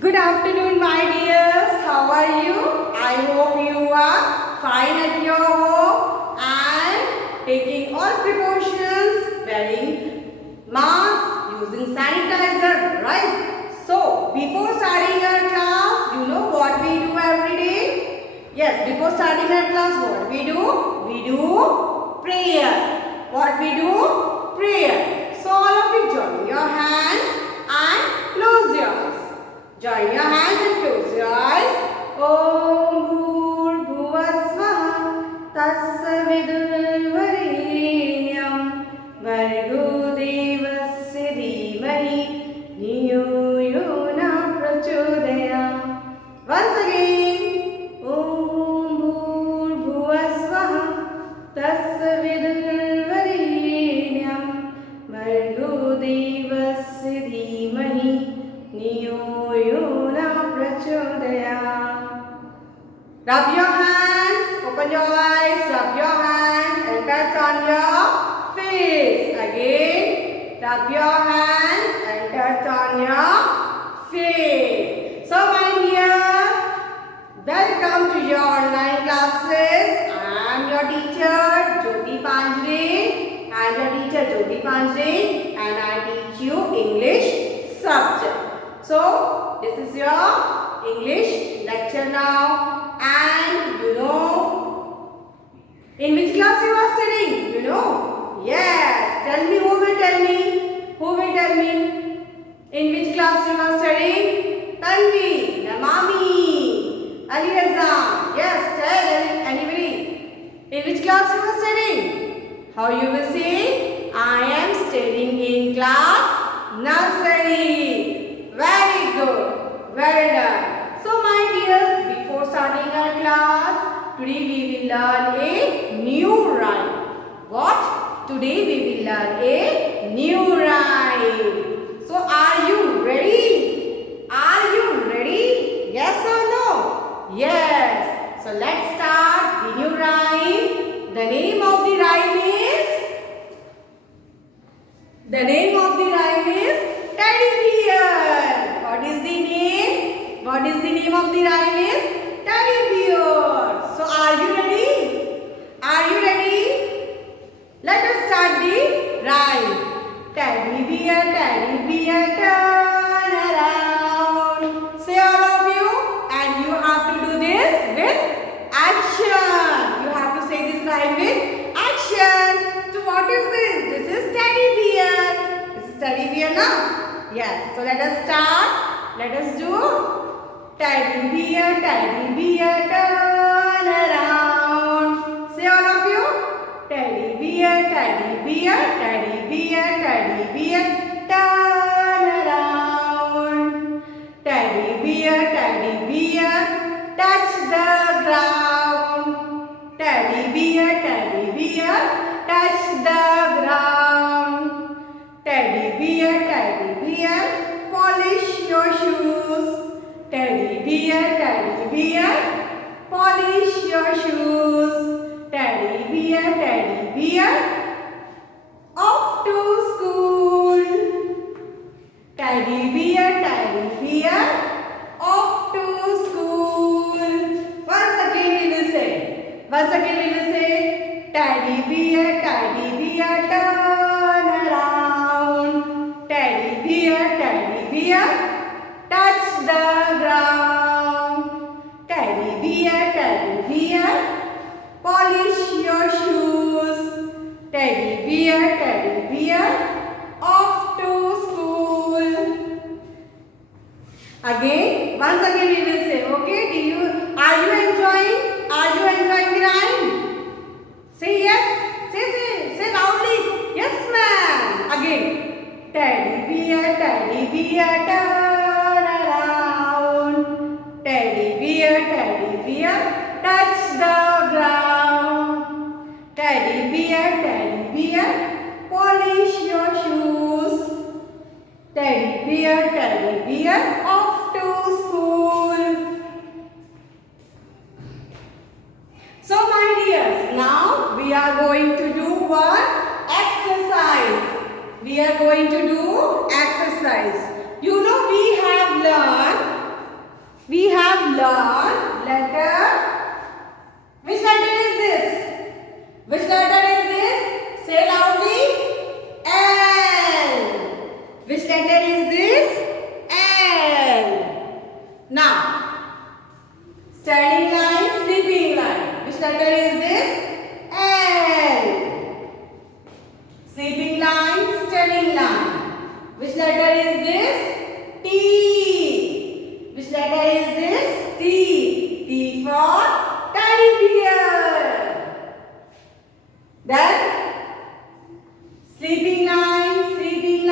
Good afternoon, my dears. How are you? I hope you are fine at your home and taking all precautions, wearing mask, using sanitizer, right? So, before starting our class, you know what we do every day? Yes, before starting our class, what we do? We do prayer. What we do? Prayer. So, all of you join your hands and close your eyes. Join your hands and close your eyes. Om Bhurбhuvasvaha Tasya Vidurvarenyam Bhargo Devasya Dhimahi Dhiyo Yona Prachodayam. Once again. Om Bhurбhuvasvaha Tasya Vidurvarenyam Bhargo Devasya Dhimahi Niyo Yona Prachodaya. Rub your hands, open your eyes, rub your hands and touch on your face. Again, rub your hands and touch on your face. So my dear, welcome to your online classes. I am your teacher Jyoti Panjre. I am your teacher Jyoti Panjre and I teach you English subject. So, this is your English lecture now, and you know, in which class you are studying? You know? Yes. Tell me, who will tell me? Who will tell me? In which class you are studying? Tanvi, Amii, Aliazam. Yes, tell anybody. In which class you are studying? How you will say? I am studying in class Nursery. Very good. Well done. So my dears, before starting our class, today we will learn a new rhyme. What? Today we will learn a new rhyme. So are you ready? Are you ready? Yes or no? Yes. So let's start the new rhyme. The name of the rhyme is Teddy Bear. What is the name? What is the name of the rhyme is Teddy Bear. So are you ready? Are you ready? Let us start the rhyme. Teddy bear, turn around. Say all of you, and you have to do this with action. You have to say this rhyme with action. So what is this? This is Teddy Bear. This is Teddy Bear now. Yes, so let us start. Let us do Teddy bear, turn around. Say all of you. Teddy bear, turn around. Teddy bear, touch the ground. Teddy bear, touch the ground. Teddy bear, polish your shoes. Teddy bear, polish your shoes. Teddy bear, off to school. Teddy bear, off to school. Once again we will say. Teddy bear, turn around. Teddy bear, touch the ground. Teddy bear, polish your shoes. Teddy bear, off to school. Again, once again we will say, okay, are you enjoying? Are you enjoying the rhyme? Say yes. Say loudly. Yes, ma'am. Again. Teddy bear, turn around. Teddy bear, touch the ground. Teddy bear, polish your shoes. Teddy bear, off to school. So my dears, now we are going to do one exercise. We are going to do exercise. You know we have learned Now, standing line, sleeping line. Which letter is this? L. Sleeping line, standing line. Which letter is this? T. Which letter is this? T. T for teddy bear. Then sleeping line, standing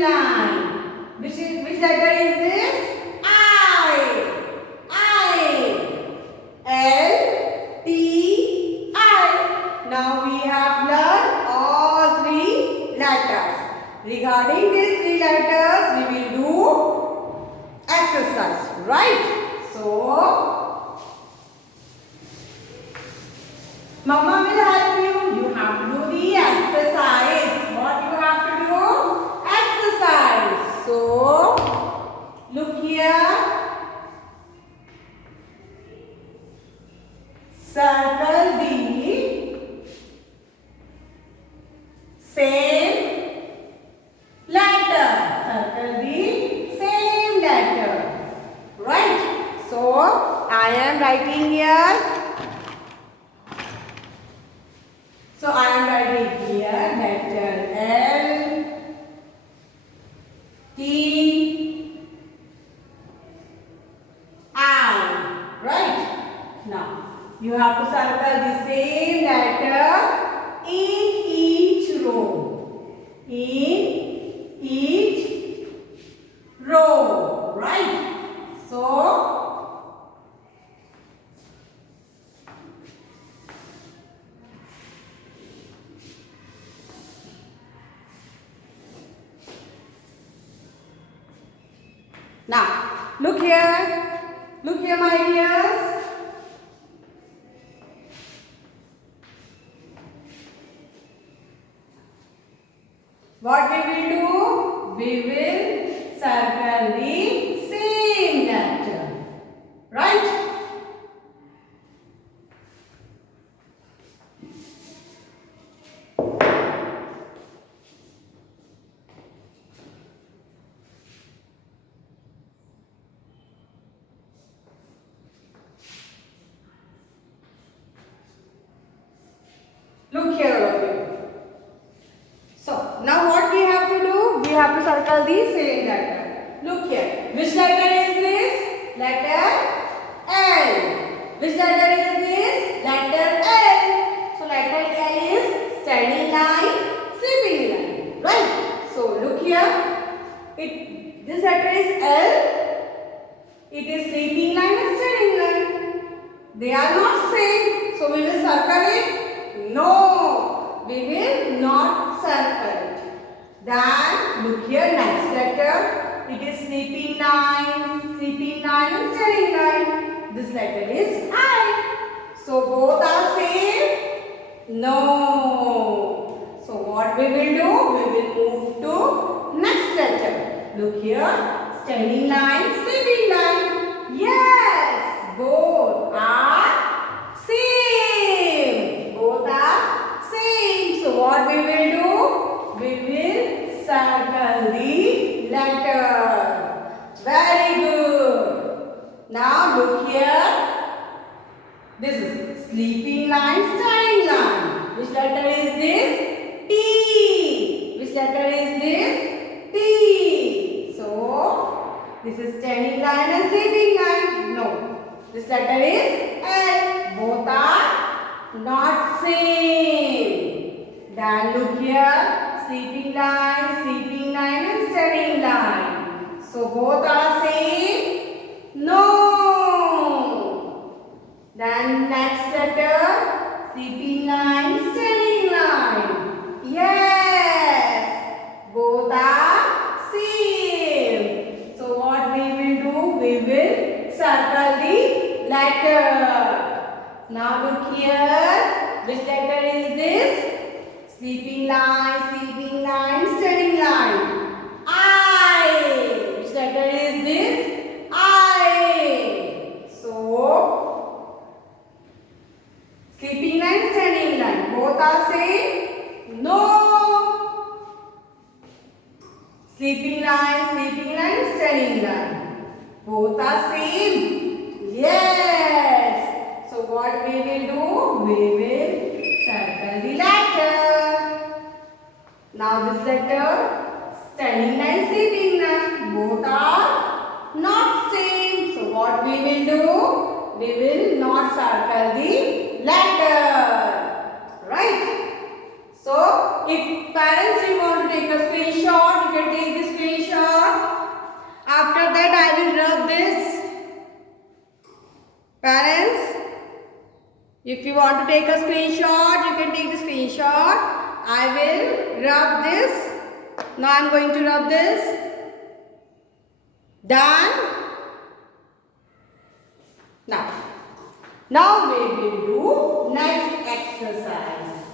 line. Which letter is this? I. L, T, I. Now we have learned all three letters. Regarding these three letters, we will do exercise, right? So, Mama will help you. You have to do the exercise. What you have to do? Exercise. So, look here. Circle the same letter. Circle the same letter. Right? So, I am writing here. So, I am writing here letter L, T, I. Right? Now, you have to circle the same letter in each row. In each row. Right? So, now, look here. Look here, my dears. What we will do? We will circle the same letter. Right? Look here, all of you. So, now what we have to do? We have to circle the same letter. Look here. Which letter is this? Letter L. Which letter is this? Letter L. So, letter L is standing line, sleeping line. Right? So, look here. This letter is L. It is sleeping line and standing line. They are not same. So, we will circle it. No, we will not circle it. Then look here, next letter. It is sleeping line and standing line. This letter is I. So both are same? No. So what we will do? We will move to next letter. Look here, standing line, sleeping line. Yes, both are same. Both are same. So what we will do? We will circle the letter. Very good. Now look here. This is sleeping line, standing line. Which letter is this? T. Which letter is this? T. So this is standing line and sleeping line. No. This letter is L. Both are not same. Then look here. Sleeping line and standing line. So both are same? No. Then next letter. Sleeping line, standing line. Yes. Both are same. So what we will do? We will circle the letter. Now look here. Which letter is this? Sleeping line, standing line. I. Which letter is this? I. So, sleeping line, standing line. Both are same? No. Sleeping line, standing line. Both are same. Yes. So what we will do? We will circle the letter. Now this letter, standing line, sleeping line. Both are not same. So what we will do? We will not circle the letter. Right? So if parents you want to take a screenshot, you can take the screenshot. After that I will rub this. Parents, if you want to take a screenshot, you can take the screenshot. I will rub this. Now I am going to rub this. Done. Now we will do next exercise.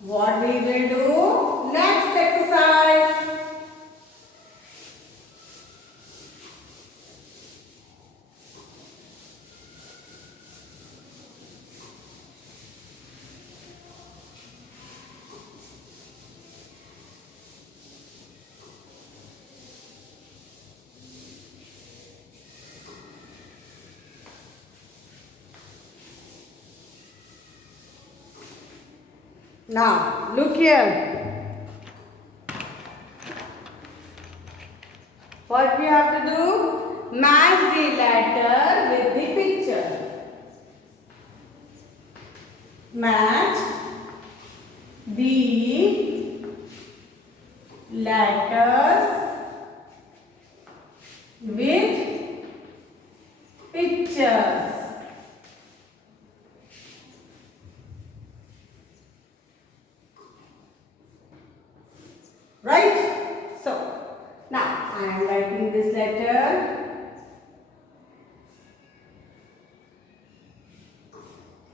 What we will do? Next exercise. Now, look here. What we have to do? Match the letter with the picture. Match the letters with pictures. Right? So, now I am writing this letter.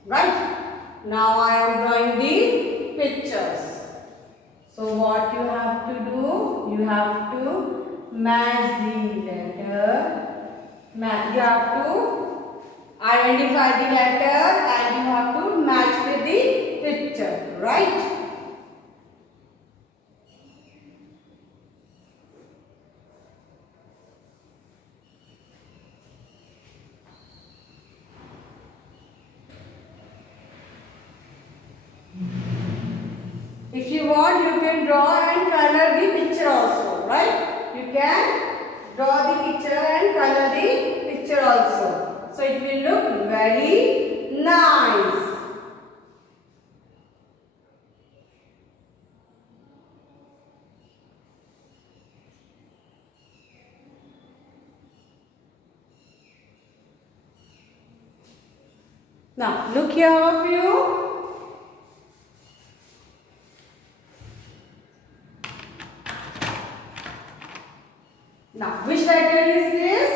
Right? Now I am drawing the pictures. So, what you have to do? You have to match the letter. You have to identify the letter and you have to match with the picture. Right? If you want, you can draw and color the picture also, right? You can draw the picture and color the picture also. So it will look very nice. Now look here all of you. Now, which letter is this?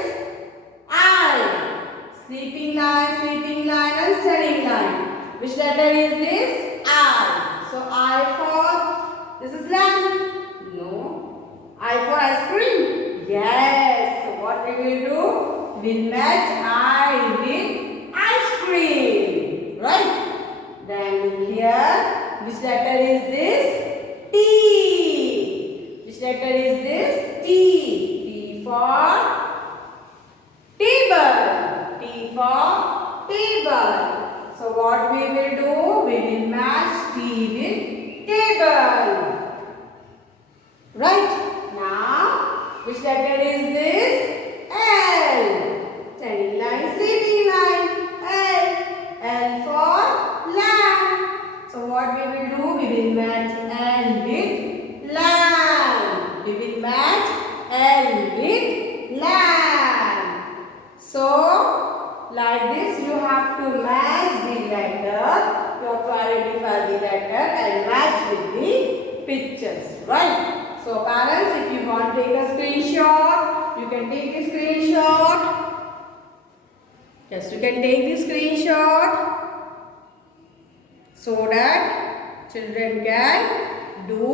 I. Sleeping line and standing line. Which letter is this? I. So, I for, this is lamp. No. I for ice cream. Yes. So, what we will do? We will match I with ice cream. Right? Then look here. Which letter is this? T. Which letter is this? T. For table. T for table. So what we will do? We will match T with table. Right? Now, which letter is this? L. Standing line, sleeping line. L. L for lamp. So what we will do? We will match L with lamp. We will match L with lamp. So, like this you have to match the letter. You have to identify the letter and match with the pictures. Right? So, parents, if you want to take a screenshot, you can take a screenshot. Yes, you can take the screenshot so that children can do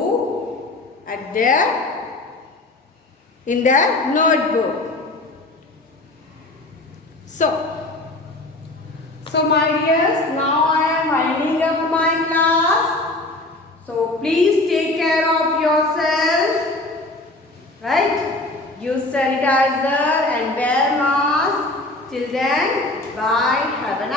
at their in their notebook. So my dears, now I am winding up my class. So please take care of yourself. Right? Use sanitizer and wear mask. Till then, bye. Have a nice